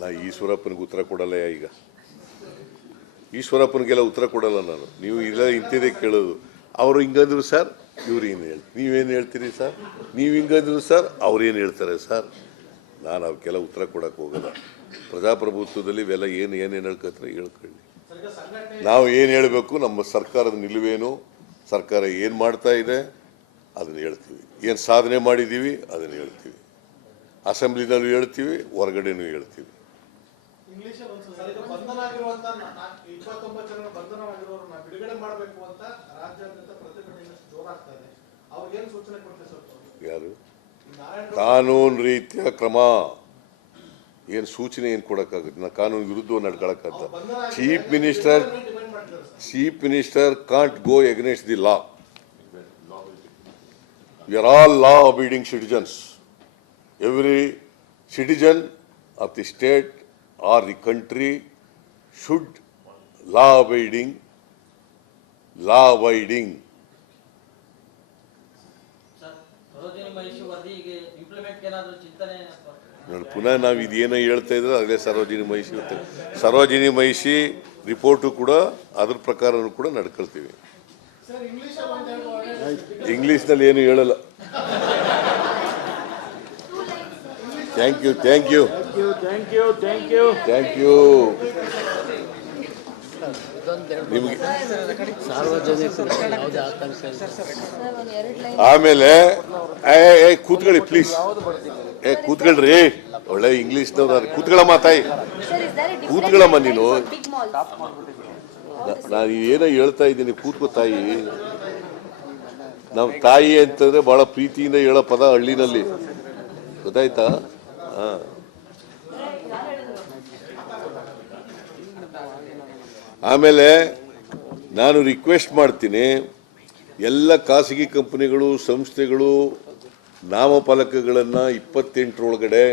ನಾ ಈಶ್ವರಪ್ಪನಿಗೆ ಉತ್ತರ ಕೊಡಲ್ಲ. ಈಗ ಈಶ್ವರಪ್ಪನಿಗೆಲ್ಲ ಉತ್ತರ ಕೊಡಲ್ಲ ನಾನು. ನೀವು ಇಲ್ಲ ಇಂಥದ್ದೇ ಕೇಳೋದು. ಅವರು ಹಿಂಗಂದ್ರು ಸರ್, ಇವ್ರು ಏನು ನೀವೇನು ಹೇಳ್ತೀರಿ ಸರ್, ನೀವು ಹಿಂಗಂದ್ರು ಸರ್, ಅವ್ರು ಏನು ಹೇಳ್ತಾರೆ ಸರ್. ನಾನು ಅವಕ್ಕೆಲ್ಲ ಉತ್ತರ ಕೊಡಕ್ಕೆ ಹೋಗಲ್ಲ. ಪ್ರಜಾಪ್ರಭುತ್ವದಲ್ಲಿ ಇವೆಲ್ಲ ಏನೇನು ಹೇಳ್ಕೊತಾರೆ ಹೇಳ್ಕೊಳ್ಳಿ. ನಾವು ಏನು ಹೇಳಬೇಕು, ನಮ್ಮ ಸರ್ಕಾರದ ನಿಲುವೇನು, ಸರ್ಕಾರ ಏನು ಮಾಡ್ತಾ ಇದೆ ಅದನ್ನು ಹೇಳ್ತೀವಿ, ಏನು ಸಾಧನೆ ಮಾಡಿದ್ದೀವಿ ಅದನ್ನು ಹೇಳ್ತೀವಿ, ಅಸೆಂಬ್ಲಿನಲ್ಲೂ ಹೇಳ್ತೀವಿ, ಹೊರಗಡೆನೂ ಹೇಳ್ತೀವಿ. ಯಾರು ಕಾನೂನು ರೀತಿಯ ಕ್ರಮ ಏನು ಸೂಚನೆ ಏನು ಕೊಡಕ್ಕಾಗುತ್ತೆ? ನಾ ಕಾನೂನು ವಿರುದ್ಧ ನಡ್ಕೊಳಕ್ಕಂತ chief minister can't go against the law. We are all law-abiding citizens. Every citizen of the state or the country should law-abiding. ಪುನಃ ನಾವು ಇದೇನೋ ಹೇಳ್ತಾ ಇದ್ರೆ ಅದೇ ಸರೋಜಿನಿ ಮಹಿಷಿ ರಿಪೋರ್ಟು ಕೂಡ ಅದ್ರ ಪ್ರಕಾರನೂ ಕೂಡ ನಡ್ಕೊಳ್ತೀವಿ. ಇಂಗ್ಲಿಷ್ನಲ್ಲಿ ಏನು ಹೇಳಲ್ಲ. Thank you. ನಿಮಗೆ ಆಮೇಲೆ ಕೂತ್ಕೊಳ್ಳಿ ಪ್ಲೀಸ್. ಕೂತ್ಕೊಳ್ರಿ, ಒಳ್ಳೆ ಇಂಗ್ಲಿಷ್ನವ್ರು. ಕೂತ್ಕೊಳ್ಳಮ್ಮ ತಾಯಿ, ಕೂತ್ಕೊಳ್ಳಮ್ಮ. ನೀನು ನಾನು ಏನೋ ಹೇಳ್ತಾ ಇದ್ದೀನಿ, ಕೂತ್ಕೋ ತಾಯಿ. ನಾವು ತಾಯಿ ಅಂತಂದ್ರೆ ಬಹಳ ಪ್ರೀತಿಯಿಂದ ಹೇಳೋ ಪದ ಹಳ್ಳಿನಲ್ಲಿ, ಗೊತ್ತಾಯ್ತಾ? ಆಮೇಲೆ ನಾನು ರಿಕ್ವೆಸ್ಟ್ ಮಾಡ್ತೀನಿ, ಎಲ್ಲ ಖಾಸಗಿ ಕಂಪನಿಗಳು ಸಂಸ್ಥೆಗಳು ನಾಮಫಲಕಗಳನ್ನು 28ರೊಳಗಡೆ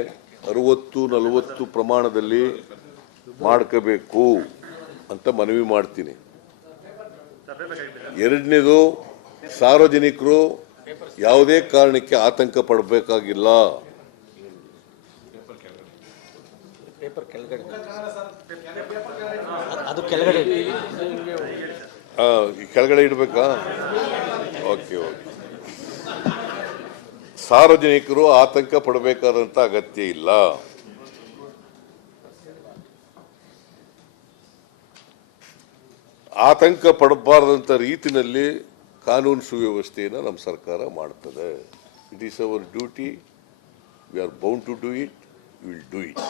60-40 ಪ್ರಮಾಣದಲ್ಲಿ ಮಾಡ್ಕೋಬೇಕು ಅಂತ ಮನವಿ ಮಾಡ್ತೀನಿ. ಎರಡನೇದು, ಸಾರ್ವಜನಿಕರು ಯಾವುದೇ ಕಾರಣಕ್ಕೆ ಆತಂಕ ಪಡಬೇಕಾಗಿಲ್ಲ. ಕೆಳಗಡೆ ಇಡಬೇಕಾ? ಓಕೆ. ಸಾರ್ವಜನಿಕರು ಆತಂಕ ಪಡಬೇಕಾದಂತ ಅಗತ್ಯ ಇಲ್ಲ. ಆತಂಕ ಪಡಬಾರದಂತ ರೀತಿಯಲ್ಲಿ ಕಾನೂನು ಸುವ್ಯವಸ್ಥೆಯನ್ನು ನಮ್ಮ ಸರ್ಕಾರ ಮಾಡ್ತದೆ. It is our duty. We are bound to do it. We will do it.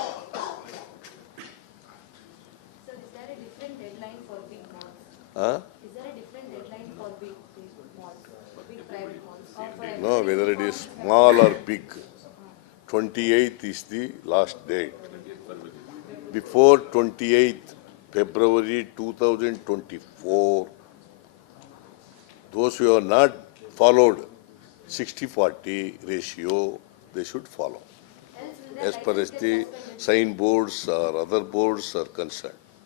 No, whether it is small or big, 28th is the last date. Before 28th February 2024, those who have not followed 60-40 ratio, they should follow as far as the sign boards or other boards are concerned.